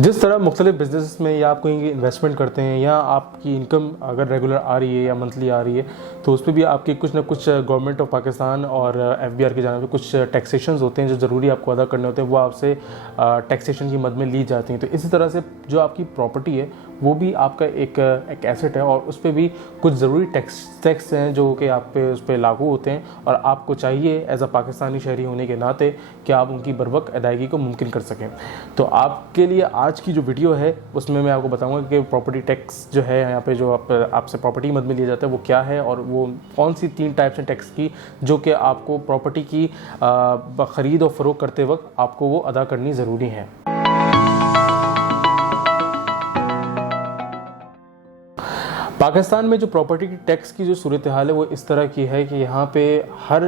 जिस तरह मुख्तलिफ बिजनेस में या आप कहीं इन्वेस्टमेंट करते हैं या आपकी इनकम अगर रेगुलर आ रही है या मंथली आ रही है तो उस पर भी आपकी कुछ ना कुछ गवर्नमेंट ऑफ पाकिस्तान और FBR की जानिब से कुछ टैक्सेशंस होते हैं जो ज़रूरी आपको अदा करने होते हैं, वो आपसे टैक्सेशन की मद में ली जाती हैं। तो इसी तरह से जो आपकी प्रॉपर्टी है वो भी आपका एक एसेट है और उस पर भी कुछ ज़रूरी टैक्स हैं जो कि आप पे उस पर लागू होते हैं और आपको चाहिए एज अ पाकिस्तानी शहरी होने के नाते कि आप उनकी बरवक्त अदायगी को मुमकिन कर सकें। तो आपके लिए आज की जो वीडियो है उसमें मैं आपको बताऊंगा कि प्रॉपर्टी टैक्स जो है यहाँ पे जो आपसे प्रॉपर्टी मद में लिया जाता है वो क्या है और वो कौन सी 3 टाइप्स हैं टैक्स की जो कि आपको प्रॉपर्टी की ख़रीद और फ़रोख्त करते वक्त आपको वो अदा करनी ज़रूरी है। पाकिस्तान में जो प्रॉपर्टी की टैक्स की जो सूरत हाल है वो इस तरह की है कि यहाँ पे हर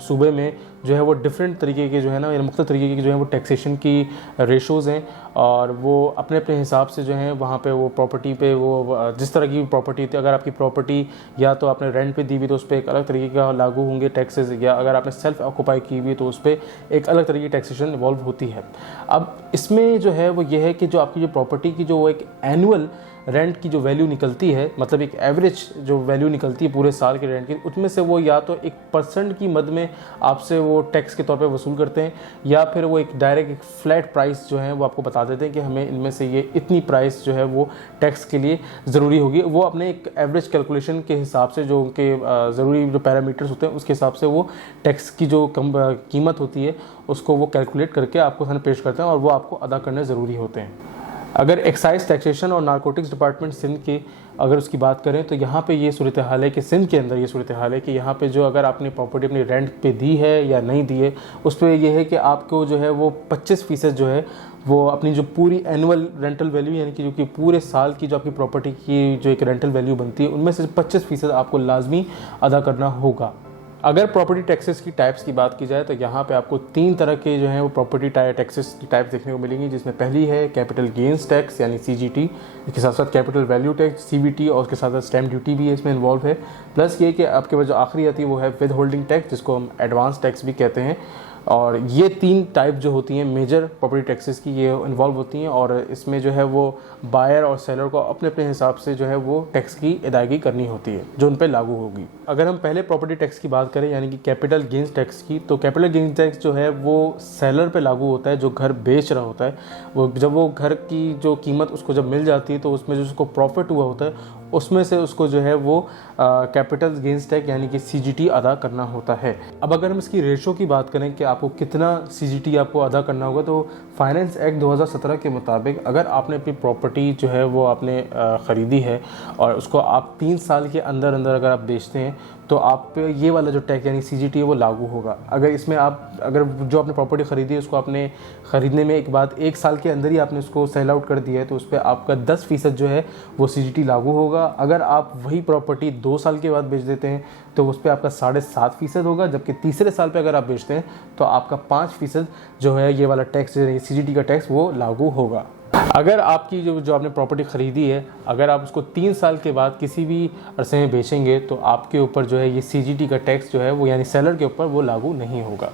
सूबे में जो है वो डिफरेंट तरीके के जो है ना या मुख्तलिफ तरीके की जो है वो टैक्सेशन की रेशोज़ हैं और वो अपने अपने हिसाब से जो है वहाँ पे वो प्रॉपर्टी पे वो जिस तरह की प्रॉपर्टी थी, अगर आपकी प्रॉपर्टी या तो आपने रेंट पे दी हुई तो उस पर एक अलग तरीके का लागू होंगे टैक्सेस, या अगर आपने सेल्फ ऑक्यूपाई की हुई तो उस पर एक अलग तरीके की टैक्सेशन इवॉल्व होती है। अब इसमें जो है वो ये है कि जो आपकी जो प्रॉपर्टी की जो एक एनुअल रेंट की जो वैल्यू निकलती है, मतलब एक एवरेज जो वैल्यू निकलती है पूरे साल के रेंट की, उसमें से वो या तो 1% की मद में आपसे वो टैक्स के तौर पे वसूल करते हैं या फिर वो एक डायरेक्ट एक फ्लैट प्राइस जो है वो आपको बता देते हैं कि हमें इनमें से ये इतनी प्राइस जो है वो टैक्स के लिए ज़रूरी होगी। वो अपने एक एवरेज कैलकुलेशन के हिसाब से जो उनके ज़रूरी जो पैरामीटर्स होते हैं उसके हिसाब से वो टैक्स की जो कीमत होती है उसको वो कैलकुलेट करके आपको सामने पेश करते हैं और वो आपको अदा करने ज़रूरी होते हैं। अगर एक्साइज टैक्सेशन और नारकोटिक्स डिपार्टमेंट सिंध की अगर उसकी बात करें तो यहाँ पे ये सूरत हाल है कि सिंध के अंदर ये सूरत हाल है कि यहाँ पे जो अगर आपने प्रॉपर्टी अपनी रेंट पे दी है या नहीं दी है उस पर यह है कि आपको जो है वो 25% जो है वो अपनी जो पूरी एनुअल रेंटल वैल्यू यानी कि जो कि पूरे साल की जो आपकी प्रॉपर्टी की जो एक रेंटल वैल्यू बनती है उनमें से 25% आपको लाजमी अदा करना होगा। अगर प्रॉपर्टी टैक्सेस की टाइप्स की बात की जाए तो यहाँ पे आपको 3 तरह के जो हैं वो प्रॉपर्टी टैक्सेस की टाइप्स देखने को मिलेंगी, जिसमें पहली है कैपिटल गेंस टैक्स यानी CGT, इसके साथ साथ कैपिटल वैल्यू टैक्स CVT और उसके साथ साथ स्टैम्प ड्यूटी भी इसमें इन्वॉल्व है। प्लस ये कि आपके पास जो आखिरी आती है वो है विद होल्डिंग टैक्स जिसको हम एडवांस टैक्स भी कहते हैं। और ये 3 टाइप जो होती हैं मेजर प्रॉपर्टी टैक्सेस की ये इन्वॉल्व होती हैं और इसमें जो है वो बायर और सेलर को अपने अपने हिसाब से जो है वो टैक्स की अदायगी करनी होती है जो उन पर लागू होगी। अगर हम पहले प्रॉपर्टी टैक्स की बात करें यानी कि कैपिटल गेंस टैक्स की, तो कैपिटल गेंस टैक्स जो है वो सेलर पे लागू होता है जो घर बेच रहा होता है। वो जब वो घर की जो कीमत उसको जब मिल जाती है तो उसमें जो उसको प्रॉफिट हुआ होता है उसमें से उसको जो है वो कैपिटल गेंस टैक्स यानी कि CGT अदा करना होता है। अब अगर हम इसकी रेशो की बात करें कि आपको कितना CGT आपको अदा करना होगा, तो फाइनेंस एक्ट 2017 के मुताबिक अगर आपने अपनी प्रॉपर्टी जो है वो आपने ख़रीदी है और उसको आप 3 साल के अंदर अंदर अगर आप बेचते हैं तो आप पे ये वाला जो टैक्स यानी CGT है वो लागू होगा। अगर इसमें आप अगर जो आपने प्रॉपर्टी ख़रीदी है उसको आपने ख़रीदने में एक बाद 1 साल के अंदर ही आपने उसको सेल आउट कर दिया है तो उस पर आपका 10% जो है वो CGT लागू होगा। अगर आप वही प्रॉपर्टी 2 साल के बाद बेच देते हैं तो उस पर आपका 7.5% होगा, जबकि तीसरे साल पे अगर आप बेचते हैं तो आपका 5% जो है ये वाला टैक्स CGT का टैक्स वो लागू होगा। अगर आपकी जो आपने प्रॉपर्टी ख़रीदी है अगर आप उसको 3 साल के बाद किसी भी अरसे में बेचेंगे तो आपके ऊपर जो है ये CGT का टैक्स जो है वो यानी सेलर के ऊपर वो लागू नहीं होगा।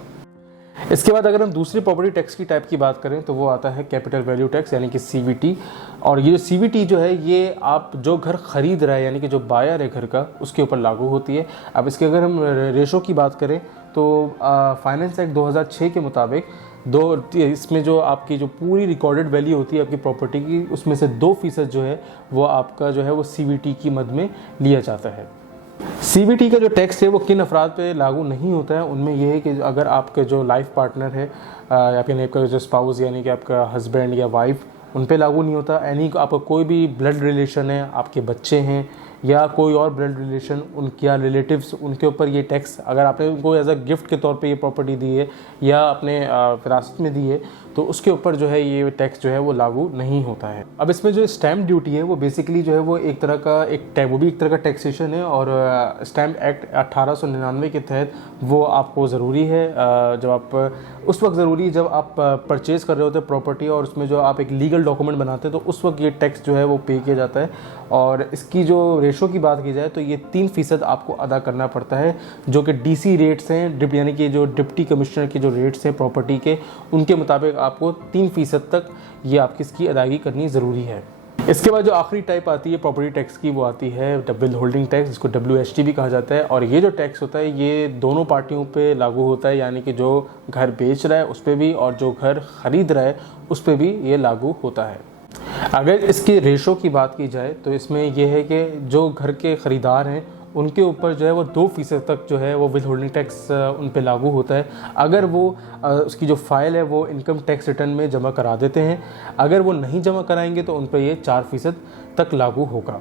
इसके बाद अगर हम दूसरी प्रॉपर्टी टैक्स की टाइप की बात करें तो वो आता है कैपिटल वैल्यू टैक्स यानी कि CVT। और ये जो CVT जो है ये आप जो घर ख़रीद रहा है यानी कि जो बायर है घर का उसके ऊपर लागू होती है। अब इसके अगर हम रेशो की बात करें तो फाइनेंस एक्ट 2006 के मुताबिक इसमें जो आपकी जो पूरी रिकॉर्डेड वैल्यू होती है आपकी प्रॉपर्टी की उसमें से 2% जो है वो आपका जो है वो CVT की मद में लिया जाता है। CVT का जो टैक्स है वो किन अफराद पे लागू नहीं होता है, उनमें यह है कि अगर आपके जो लाइफ पार्टनर है या फिर आपका जो स्पाउस यानी कि आपका हस्बैंड या वाइफ उन पे लागू नहीं होता। यानी कि आपका कोई भी ब्लड रिलेशन है, आपके बच्चे हैं या कोई और ब्लड रिलेशन उनके या रिलेटिव्स उनके ऊपर ये टैक्स अगर आपने उनको एज अ गिफ्ट के तौर पे ये प्रॉपर्टी दी है या अपने विरासत में दी है तो उसके ऊपर जो है ये टैक्स जो है वो लागू नहीं होता है। अब इसमें जो स्टैम्प ड्यूटी है वो बेसिकली जो है वो एक तरह का वो भी एक तरह का टैक्सेशन है और स्टैम्प एक्ट 1899 के तहत वो आपको ज़रूरी है जब आप उस वक्त ज़रूरी जब आप परचेज़ कर रहे होते हैं प्रॉपर्टी और उसमें जो आप एक लीगल डॉक्यूमेंट बनाते हैं तो उस वक्त ये टैक्स जो है वो पे किया जाता है। और इसकी जो रेशो की बात की जाए तो ये 3% आपको अदा करना पड़ता है जो कि DC रेट्स हैं, यानी कि जो डिप्टी कमिश्नर के जो रेट्स हैं प्रॉपर्टी के उनके मुताबिक आपको 3% तक ये आपकी इसकी अदायगी करनी ज़रूरी है। इसके बाद जो आखिरी टाइप आती है प्रॉपर्टी टैक्स की, वो आती है विद होल्डिंग टैक्स, जिसको WHT भी कहा जाता है। और ये जो टैक्स होता है ये दोनों पार्टियों पे लागू होता है, यानी कि जो घर बेच रहा है उस पर भी और जो घर ख़रीद रहा है उस पर भी ये लागू होता है। अगर इसकी रेशो की बात की जाए तो इसमें यह है कि जो घर के ख़रीदार हैं उनके ऊपर जो है वो 2% तक जो है वो विद होल्डिंग टैक्स उन पे लागू होता है, अगर वो उसकी जो फ़ाइल है वो इनकम टैक्स रिटर्न में जमा करा देते हैं। अगर वो नहीं जमा कराएंगे तो उन पे ये 4% तक लागू होगा।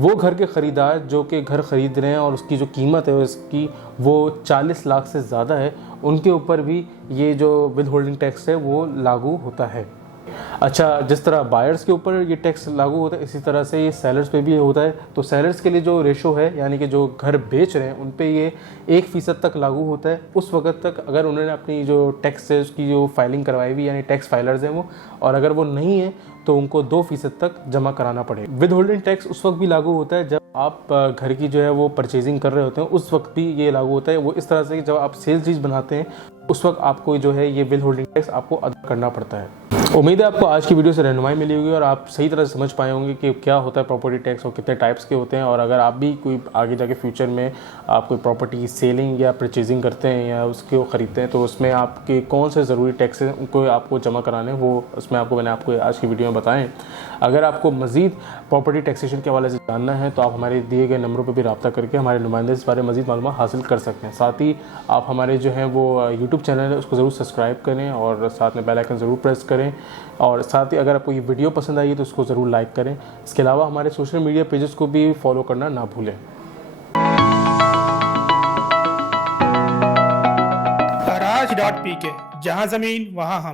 वो घर के ख़रीदार जो कि घर ख़रीद रहे हैं और उसकी जो कीमत है उसकी वो 40 लाख से ज़्यादा है, उनके ऊपर भी ये जो विद होल्डिंग टैक्स है वो लागू होता है। अच्छा, जिस तरह बायर्स के ऊपर ये टैक्स लागू होता है इसी तरह से ये सेलर्स पे भी होता है। तो सेलर्स के लिए जो रेशो है, यानी कि जो घर बेच रहे हैं उन पे ये 1% तक लागू होता है उस वक्त तक अगर उन्होंने अपनी जो टैक्स है उसकी जो फाइलिंग करवाई हुई, यानी टैक्स फाइलर्स हैं वो, और अगर वो नहीं है तो उनको 2% तक जमा कराना पड़ेगा। विद होल्डिंग टैक्स उस वक्त भी लागू होता है जब आप घर की जो है वो परचेजिंग कर रहे होते हैं, उस वक्त भी ये लागू होता है। वो इस तरह से कि जब आप सेल चीज़ बनाते हैं उस वक्त आपको जो है ये विद होल्डिंग टैक्स आपको अदा करना पड़ता है। उम्मीद है आपको आज की वीडियो से रहनुमाई मिली होगी और आप सही तरह से समझ पाए होंगे कि क्या होता है प्रॉपर्टी टैक्स और कितने टाइप्स के होते हैं। और अगर आप भी कोई आगे जाके फ्यूचर में आप कोई प्रॉपर्टी सेलिंग या परचेजिंग करते हैं या उसको ख़रीदते हैं तो उसमें आपके कौन से ज़रूरी टैक्स हैं उनको आपको जमा कराने, वो उसमें मैंने आपको आज की वीडियो में बताएं। अगर आपको मज़ीद प्रॉपर्टी टैक्सेशन के हवाले से जानना है तो आप हमारे दिए गए नंबरों पर भी रब्ता करके हमारे नुमाइंदे इस बारे में मज़ीद मालूमात हासिल कर सकते हैं। साथ ही आप हमारे जो है वो यूट्यूब चैनल है उसको ज़रूर सब्सक्राइब करें और साथ में बेल आइकन ज़रूर प्रेस करें। और साथ ही अगर आपको ये वीडियो पसंद आई है तो उसको ज़रूर लाइक करें। इसके अलावा हमारे सोशल मीडिया पेजेस को भी फॉलो करना ना भूलें। Taraj.pk, जहाँ ज़मीन वहाँ हम।